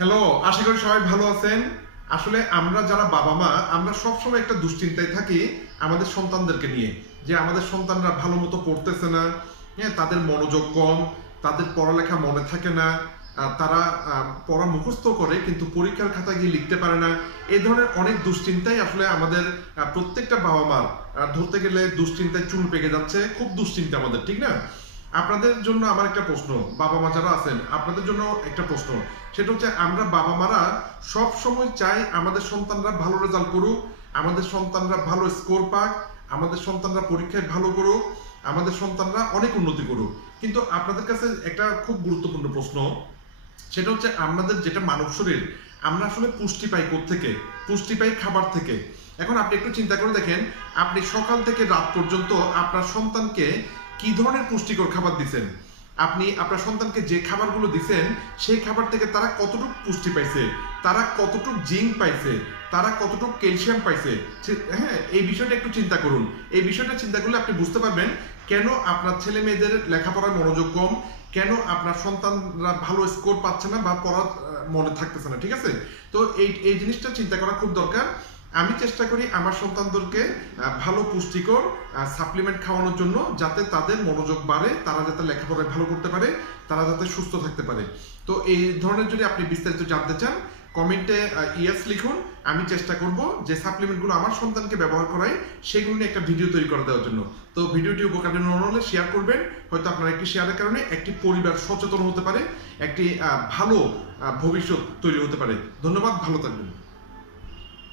Hello, আশা করি সবাই ভালো আছেন। আসলে আমরা যারা বাবা মা আমরা সবসময় একটা দুশ্চিন্তায় থাকি আমাদের সন্তানদেরকে নিয়ে, যে আমাদের সন্তানরা ভালো মতো পড়তেছে না, হ্যাঁ, তাদের মনোযোগ কম, তাদের পড়ালেখা মনে থাকে না, তারা পড়া মুখস্থ করে কিন্তু পরীক্ষার খাতায় গিয়ে লিখতে পারে না। এই ধরনের অনেক দুশ্চিন্তাই আসলে আমাদের প্রত্যেকটা বাবা মার ধরতে গেলে দুশ্চিন্তায় চুল পেকে যাচ্ছে। খুব দুশ্চিন্তা আমাদের, ঠিক না? আপনাদের জন্য আমার একটা প্রশ্ন, বাবা মা যারা আছেন আপনাদের জন্য একটা প্রশ্ন, সেটা হচ্ছে আমরা বাবা মারা সব সময় চাই আমাদের সন্তানরা ভালো রেজাল্ট করুক, আমাদের সন্তানরা ভালো স্কোর পাক, আমাদের সন্তানরা পরীক্ষায় ভালো করুক, আমাদের সন্তানরা অনেক উন্নতি করুক। কিন্তু আপনাদের কাছে একটা খুব গুরুত্বপূর্ণ প্রশ্ন, সেটা হচ্ছে আমাদের যেটা মানব শরীর, আমরা আসলে পুষ্টি পাই কোত্থেকে? পুষ্টি পাই খাবার থেকে। এখন আপনি একটু চিন্তা করে দেখেন, আপনি সকাল থেকে রাত পর্যন্ত আপনার সন্তানকে কি ধরনের পুষ্টিকর খাবার দিচ্ছেন? আপনি আপনার সন্তানকে যে খাবারগুলো দিচ্ছেন সেই খাবার থেকে তারা কতটুকু পুষ্টি পাইছে, তারা কতটুকু জিঙ্ক পাইছে, তারা কতটুকু ক্যালসিয়াম পাইছে, হ্যাঁ, এই বিষয়টা একটু চিন্তা করুন। এই বিষয়টা চিন্তা করলে আপনি বুঝতে পারবেন কেন আপনার ছেলে মেয়েদের লেখাপড়ার মনোযোগ কম, কেন আপনার সন্তানরা ভালো স্কোর পাচ্ছে না বা পড়া মনে থাকতেছে না, ঠিক আছে? তো এই জিনিসটা চিন্তা করা খুব দরকার। আমি চেষ্টা করি আমার সন্তানদেরকে ভালো পুষ্টিকর সাপ্লিমেন্ট খাওয়ানোর জন্য, যাতে তাদের মনোযোগ বাড়ে, তারা যাতে লেখাপড়ায় ভালো করতে পারে, তারা যাতে সুস্থ থাকতে পারে। তো এই ধরনের যদি আপনি বিস্তারিত জানতে চান, কমেন্টে ইয়েস লিখুন। আমি চেষ্টা করব যে সাপ্লিমেন্টগুলো আমার সন্তানকে ব্যবহার করাই সেগুলো নিয়ে একটা ভিডিও তৈরি করে দেওয়ার জন্য। তো ভিডিওটি উপকারী হলে শেয়ার করবেন। হয়তো আপনার একটি শেয়ারের কারণে একটি পরিবার সচেতন হতে পারে, একটি ভালো ভবিষ্যৎ তৈরি হতে পারে। ধন্যবাদ, ভালো থাকবেন।